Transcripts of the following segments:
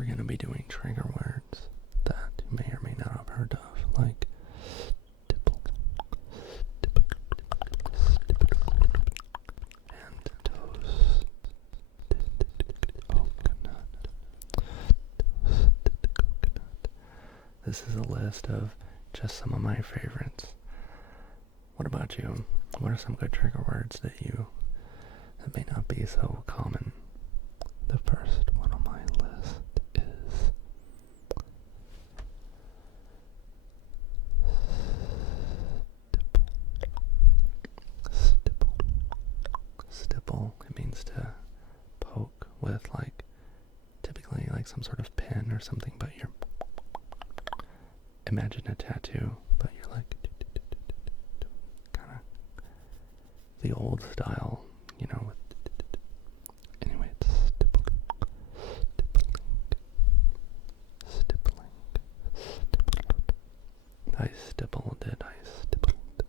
we're going to be doing trigger words that you may or may not have heard of, like stipple, and toast, coconut, This is a list of just some of my favorites. What about you? What are some good trigger words that may not be so common? The first one on my list is stipple. Stipple. It means to poke with typically some sort of pen or something, but you're imagine a tattoo, but you're kind of the old style, anyway, it's stippling. I stippled it, I stippled it.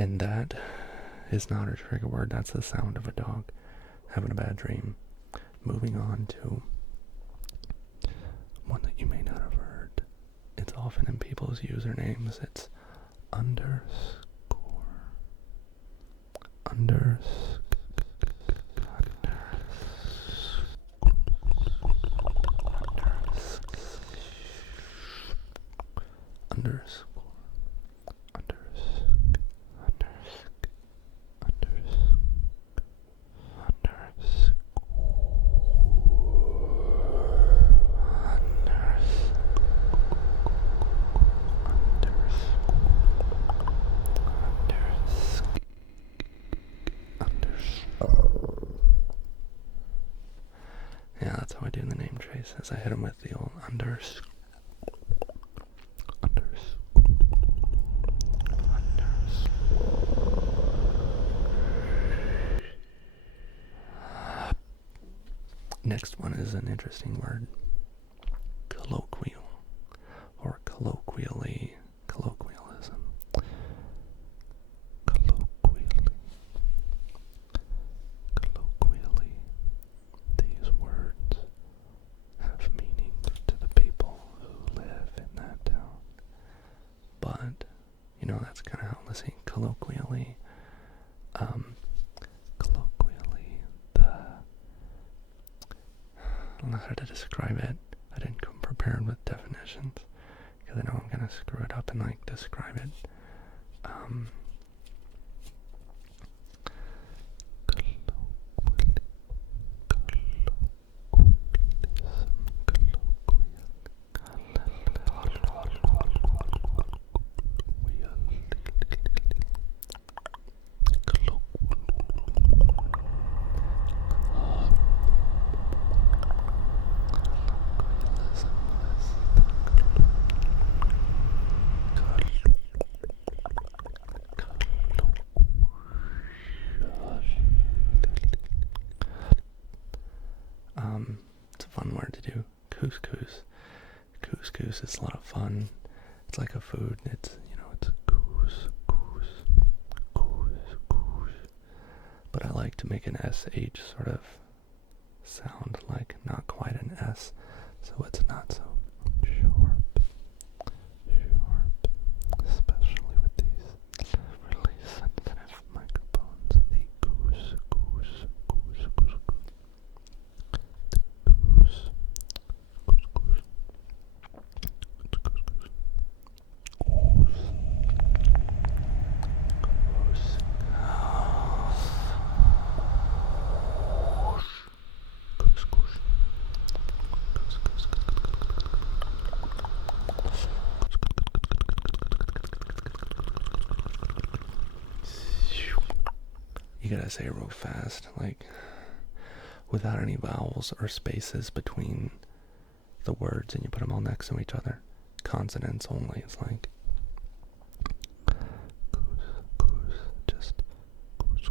And that is not a trigger word, that's the sound of a dog having a bad dream. Moving on to one that you may not have heard. It's often in people's usernames. It's underscore. Yeah, that's how I do the name traces. I hit them with the old unders. Next one is an interesting word. Colloquial, or colloquially, colloquialism. Colloquially, these words have meaning to the people who live in that town. But, that's kind of how, let's say, colloquially, I don't know how to describe it. I didn't come prepared with definitions because I know I'm gonna screw it up and describe it. It's a fun word to do. Couscous. Couscous is a lot of fun. It's like a food. It's, it's couscous. But I like to make an SH sort of sound, not quite an S, so it's not so sharp, especially with these really sensitive microphones. The goose. You gotta say it real fast, without any vowels or spaces between the words, and you put them all next to each other. Consonants only. It's like goose, just goose.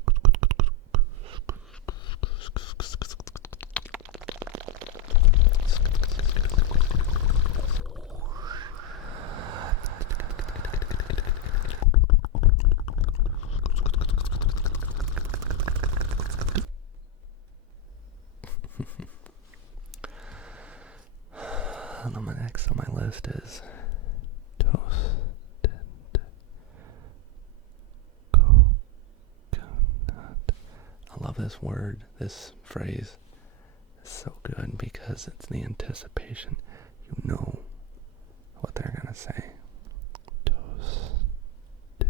Next on my list is toasted coconut. I love this word, this phrase. It's so good because it's the anticipation. You know what they're gonna say. Toasted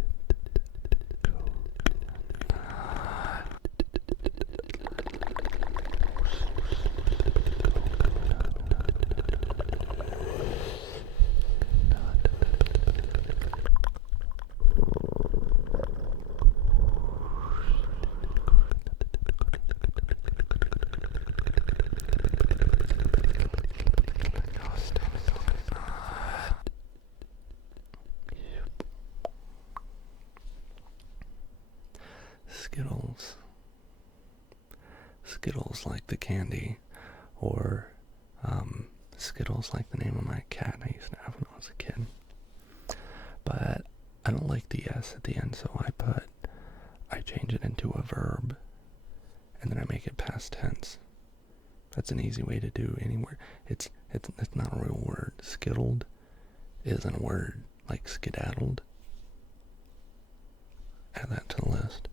Skittles. Skittles like the candy, or Skittles like the name of my cat I used to have when I was a kid. But I don't like the S at the end, so I change it into a verb, and then I make it past tense. That's an easy way to do any word. It's not a real word. Skittled isn't a word, like skedaddled. Add that to the list.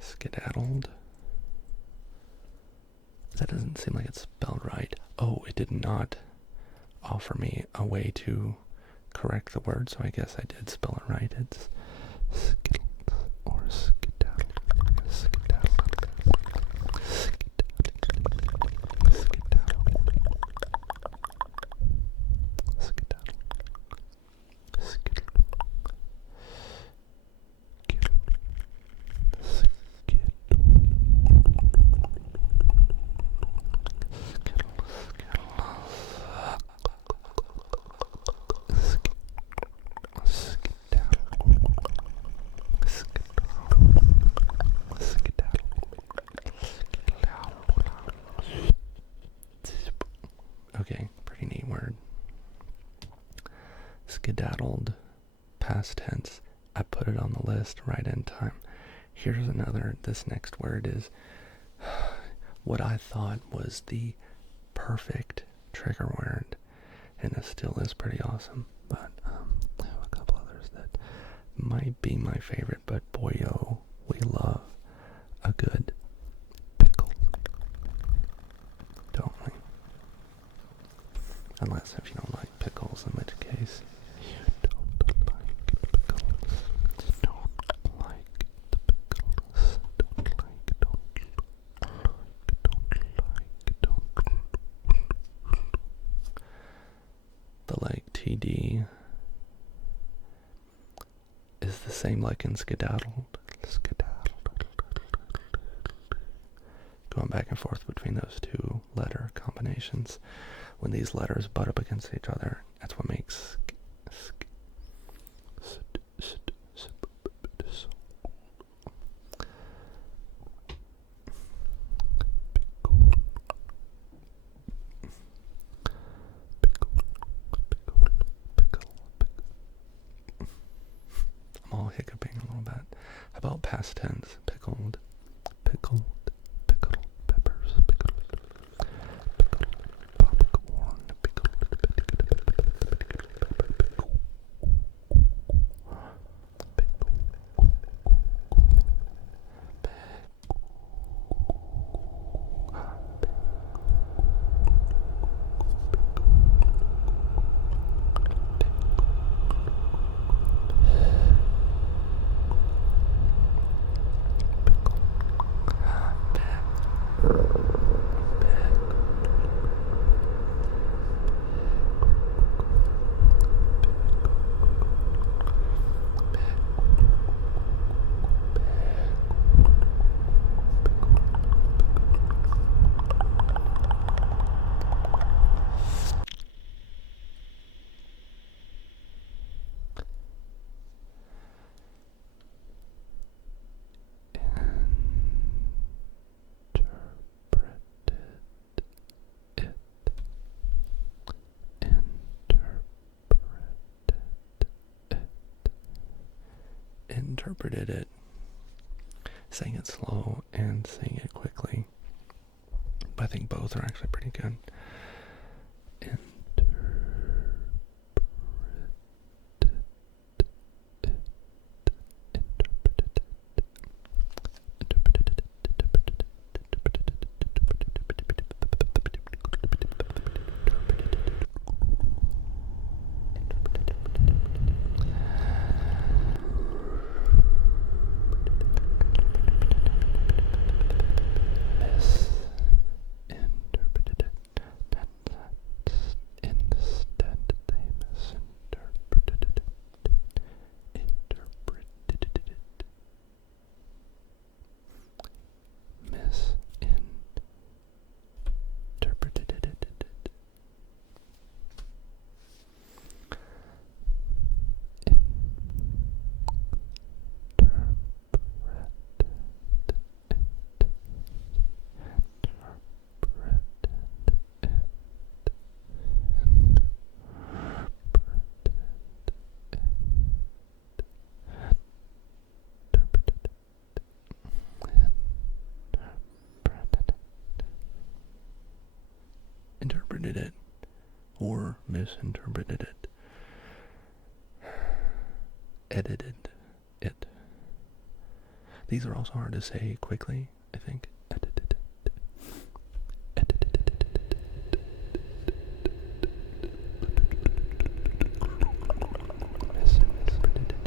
Skedaddled. That doesn't seem like it's spelled right. Oh, it did not offer me a way to correct the word, so I guess I did spell it right. It's Skittles or Skedaddle. Skedaddle. Skedaddle. Skedaddle. Skittle. Okay, pretty neat word. Skedaddled, past tense. I put it on the list right in time. Here's another. This next word is what I thought was the perfect trigger word, and it still is pretty awesome. But I have a couple others that might be my favorite, but boyo, we love a good pickle, don't we? Unless if you don't like pickles, in which case you don't like pickles. Don't like the pickles. The like TD is the same like in skedaddled. Going back and forth between those two letter combinations. When these letters butt up against each other, that's what makes I'm all hiccuping a little bit. How about past tense? Pickled, pickled, pickled peppers, pickled, pickled popcorn, pickled, interpreted it, saying it slow and saying it quickly. By think both are actually pretty good. Interpreted it or misinterpreted it, edited it. These are also hard to say quickly, I think. Edited it. Edited it. Misinterpreted it.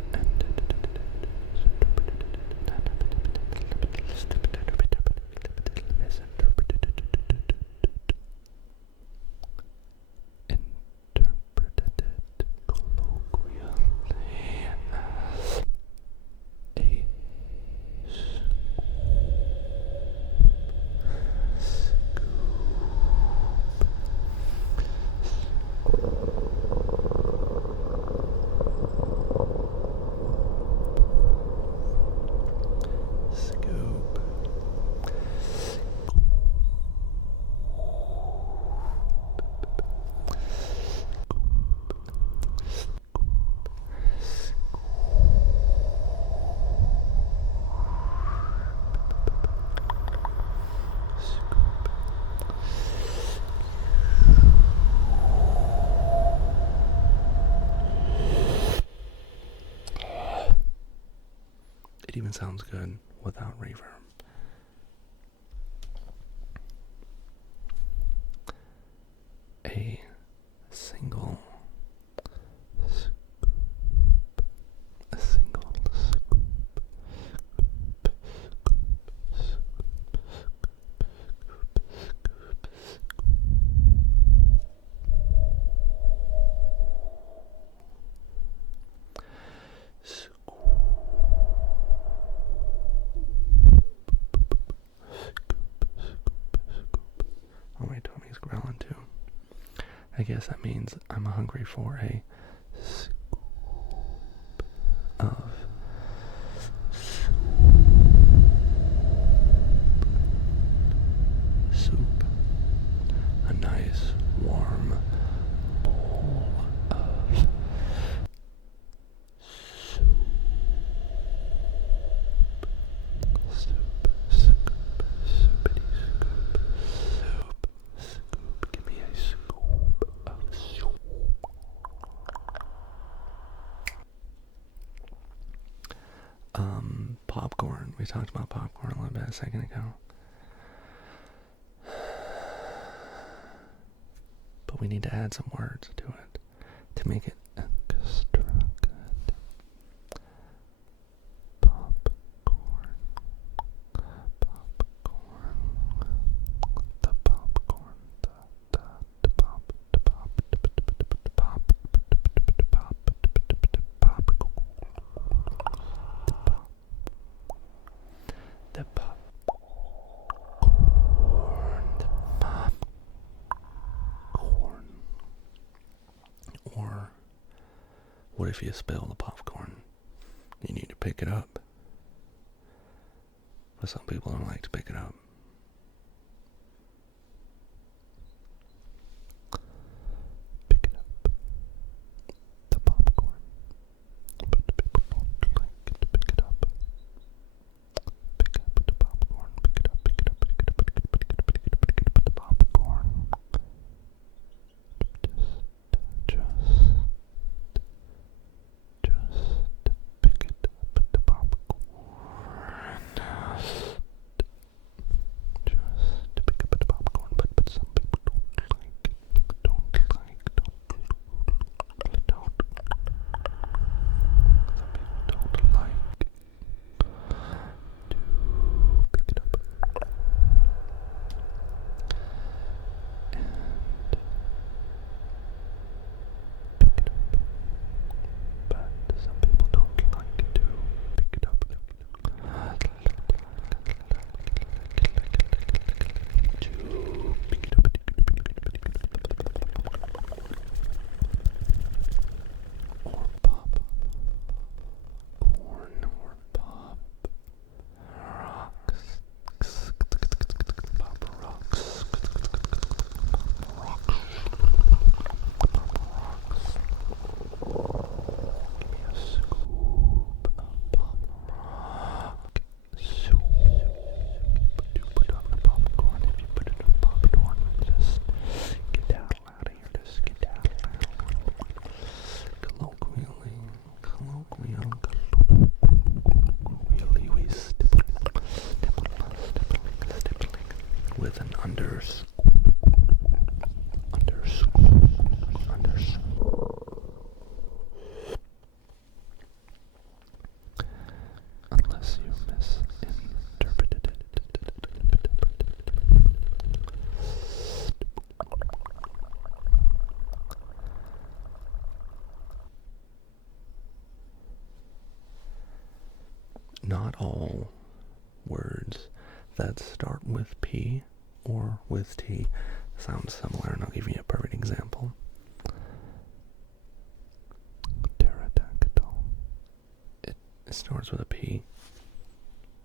It even sounds good without reverb. A single scoop, a single scoop, Oh, my tummy's growling too. I guess that means I'm hungry for a scoop of soup. A nice warm bowl of soup. Soupity scoop. Scoop. Give me a scoop of soup. Popcorn. We talked about popcorn a little bit a second ago. But we need to add some words to it to make it extra good. Popcorn. Popcorn. The popcorn. The pop. The pop. The pop. The pop. The popcorn. The popcorn. Or what if you spill the popcorn? You need to pick it up. But some people don't like to pick it up. Pick it up. The popcorn. But the people don't like to pick it up. Pick up the popcorn. Pick it up. Pick it up. Pick it up. Pick it up. Pick it up. Pick it up. Pick it up. Pick it up. Pick it up. with an under. Unless you misinterpreted it. Not all words that start with P or with T sound similar, and I'll give you a perfect example. Pterodactyl. It starts with a P,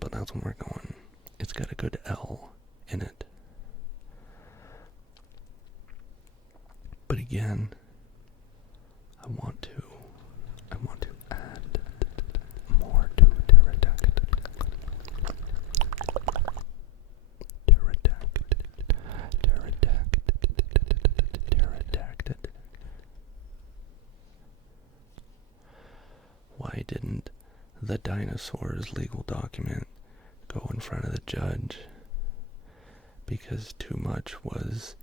but that's when we're going. It's got a good L in it. But again, I want to add more to pterodactyl. Why didn't the dinosaur's legal document go in front of the judge? Because too much was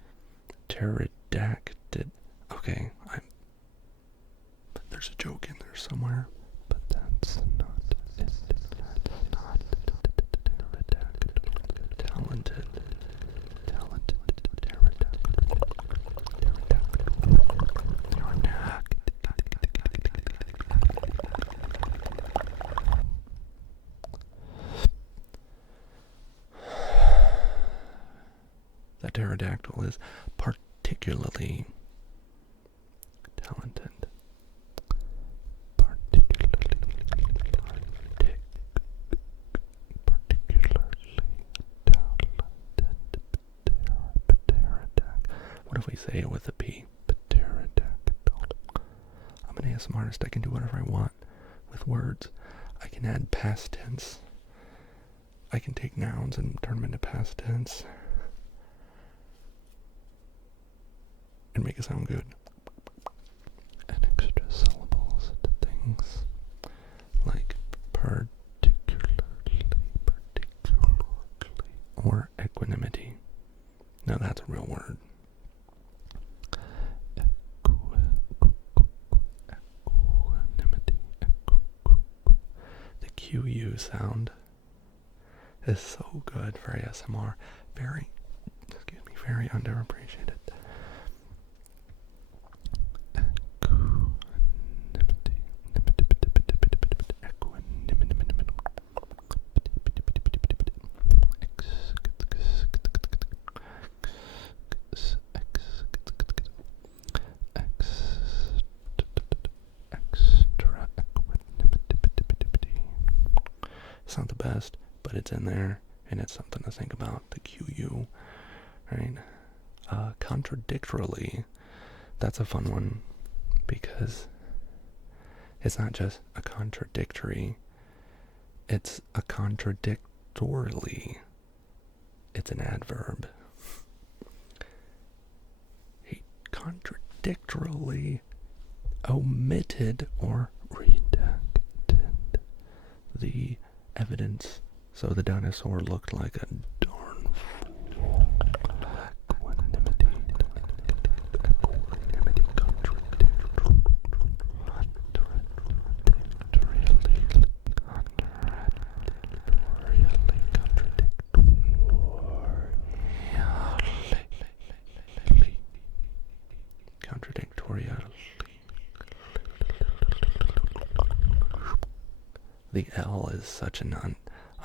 pterodactyl. Okay, there's a joke in there somewhere, but that's not it. That's not talented That pterodactyl is particularly talented. What if we say it with a P? Pterodactyl. I'm an ASMR artist. I can do whatever I want with words. I can add past tense. I can take nouns and turn them into past tense and make it sound good. And extra syllables to things like particularly, or equanimity. Now that's a real word. Equanimity. The QU sound is so good for ASMR. Very underappreciated. It's not the best, but it's in there, and it's something to think about, the QU, right? Contradictorily, that's a fun one, because it's not just a contradictory, it's a contradictorily. It's an adverb. He contradictorily omitted or redacted the evidence, so the dinosaur looked like a darn fool. Equanimity, contradictorially. The L is such an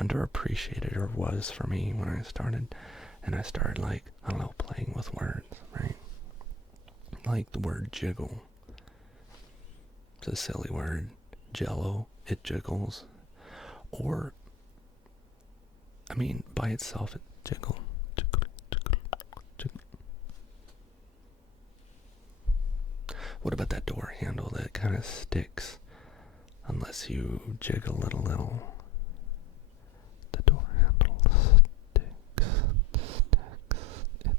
underappreciated, or was for me when I started, and I started playing with words, right? Like the word jiggle. It's a silly word. Jello, it jiggles. Or, by itself it jiggle. What about that door handle that kind of sticks unless you jiggle it a little? The door handle sticks. It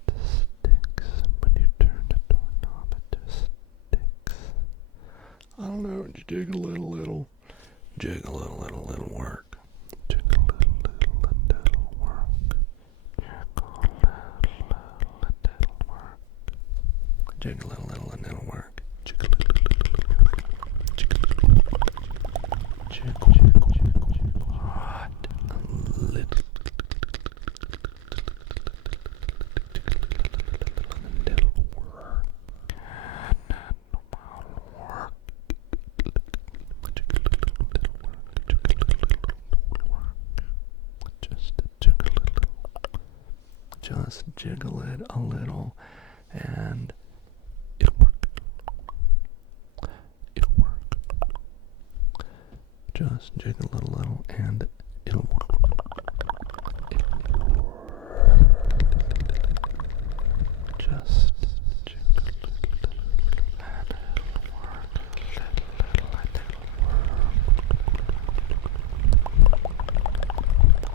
sticks. When you turn the doorknob, it just sticks. I don't know, jiggle it a little. Jiggle it a little work. Jiggle it a little work. Jiggle it a little. Jiggle it a little and it'll work. Jiggle it a little. Jiggle it a little. Jiggle, jiggle, jiggle, jiggle. Hot. A little. And it'll work. And it'll work. Jiggle it a little, it'll work. Jiggle it a little, it'll work. Just jiggle it a little. Just jiggle it a little and it'll work. It'll work. just jiggle it a little and it'll work. Just jiggle it a little and it'll work.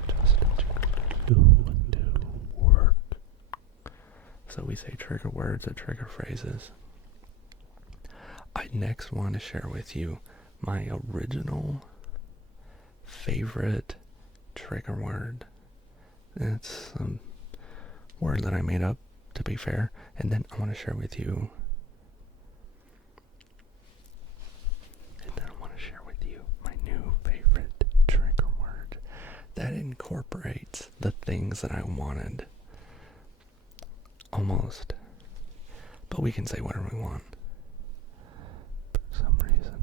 Just jiggle and it'll work. So we say trigger words or trigger phrases. I next want to share with you my original favorite trigger word. It's a word that I made up, to be fair, and then I want to share with you my new favorite trigger word that incorporates the things that I wanted. Almost. But we can say whatever we want. For some reason,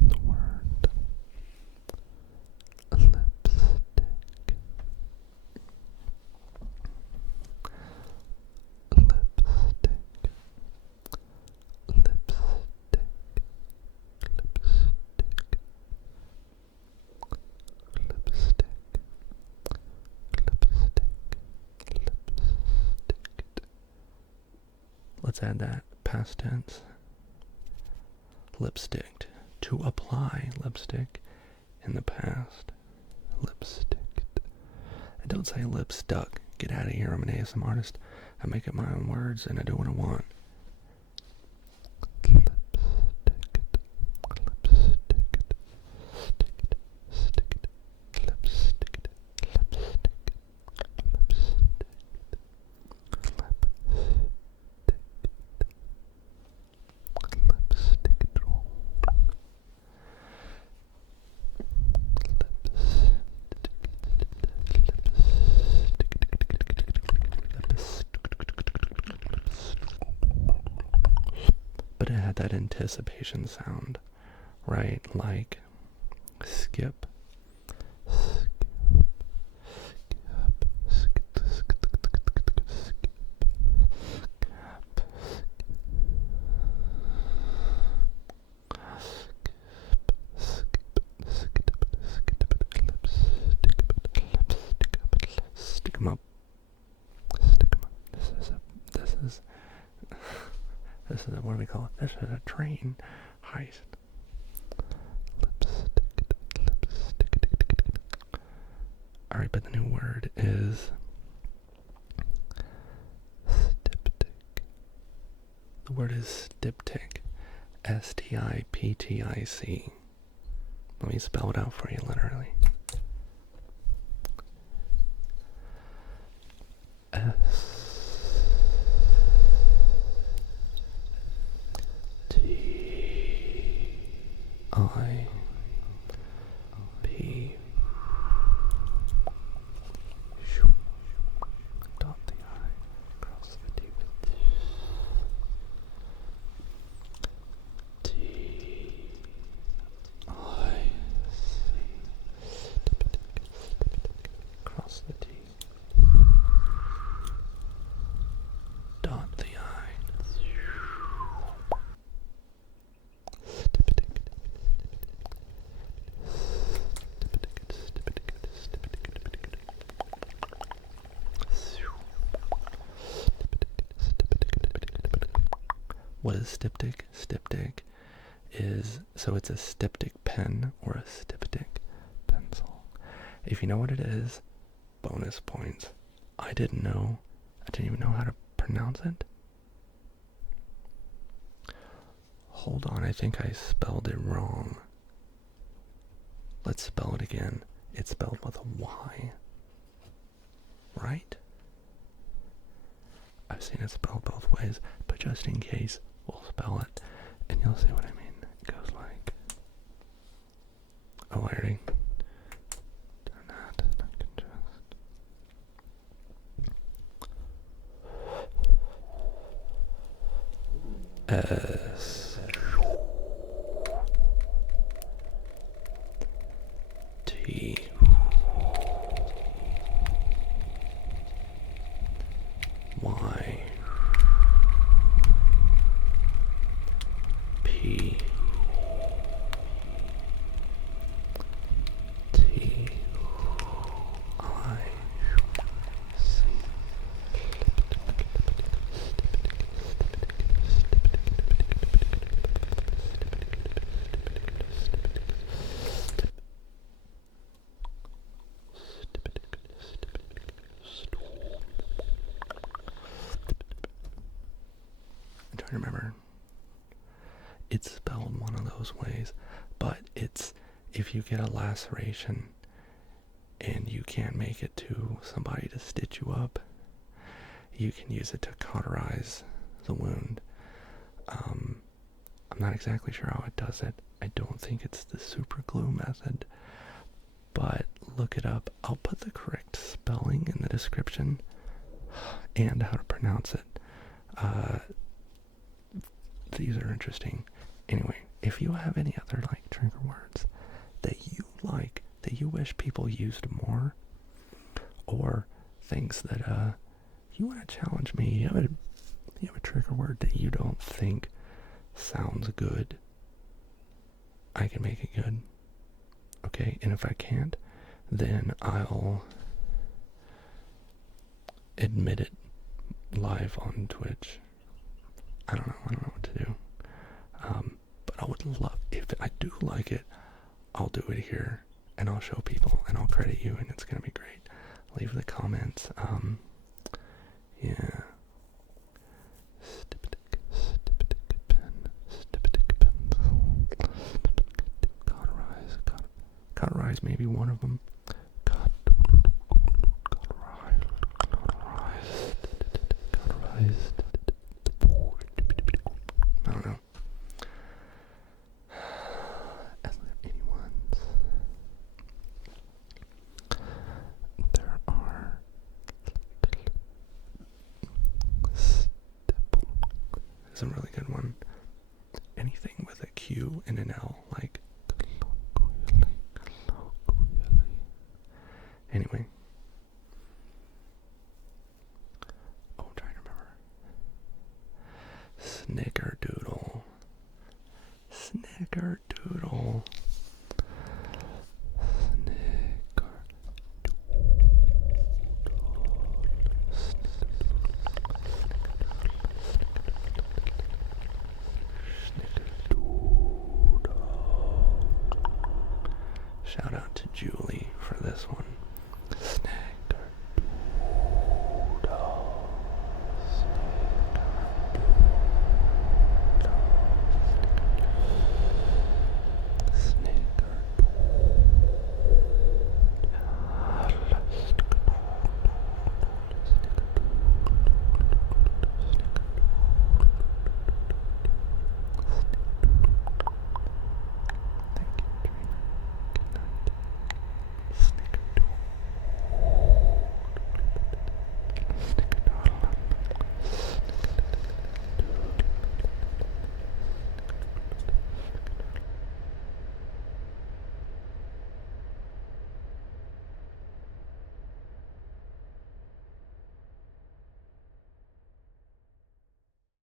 the word lipstick. Let's add that past tense. Lipstick. To apply lipstick in the past. Lipstick. I don't say lip stuck. Get out of here. I'm an ASM artist. I make up my own words and I do what I want. But it had that anticipation sound, right? Like skip. Stick 'em up. This is a, what do we call it? This is a train heist. Alright, but the new word is stiptic. The word is stiptic. S-T-I-P-T-I-C. Let me spell it out for you literally. S-T-I-P. Dot the I, cross the T. T-I-C. Cross the T. Dot the I. What is styptic? Styptic is, so it's a styptic pen or a styptic pencil. If you know what it is, bonus points. I didn't know. I didn't even know how to pronounce it. Hold on, I think I spelled it wrong. Let's spell it again. It's spelled with a Y. Right? I've seen it spelled both ways, but just in case, we'll spell it, and you'll see what I mean. It goes like, oh, I already done that. I can just S T Y P T I C. I'm trying to remember. It's spelled one of those ways, but it's if you get a laceration and you can't make it to somebody to stitch you up, you can use it to cauterize the wound. I'm not exactly sure how it does it. I don't think it's the super glue method, but look it up. I'll put the correct spelling in the description and how to pronounce it. These are interesting. Anyway, if you have any other like trigger words that you like, that you wish people used more, or things that you want to challenge me, you have a trigger word that you don't think sounds good, I can make it good. Okay, and if I can't, then I'll admit it live on Twitch. I don't know what to do. But I would love, if I do like it, I'll do it here, and I'll show people, and I'll credit you, and it's gonna be great. Leave the comments. Yeah. Cauterize, maybe one of them. Cauterize. I don't know. As there any ones, there are Stipple. It's a really good one. Anything with a Q and an L, like colloquially. Anyway. Oh, I'm trying to remember. Snickerdoodle. Snickerdoodle. Shout out to Julie for this one.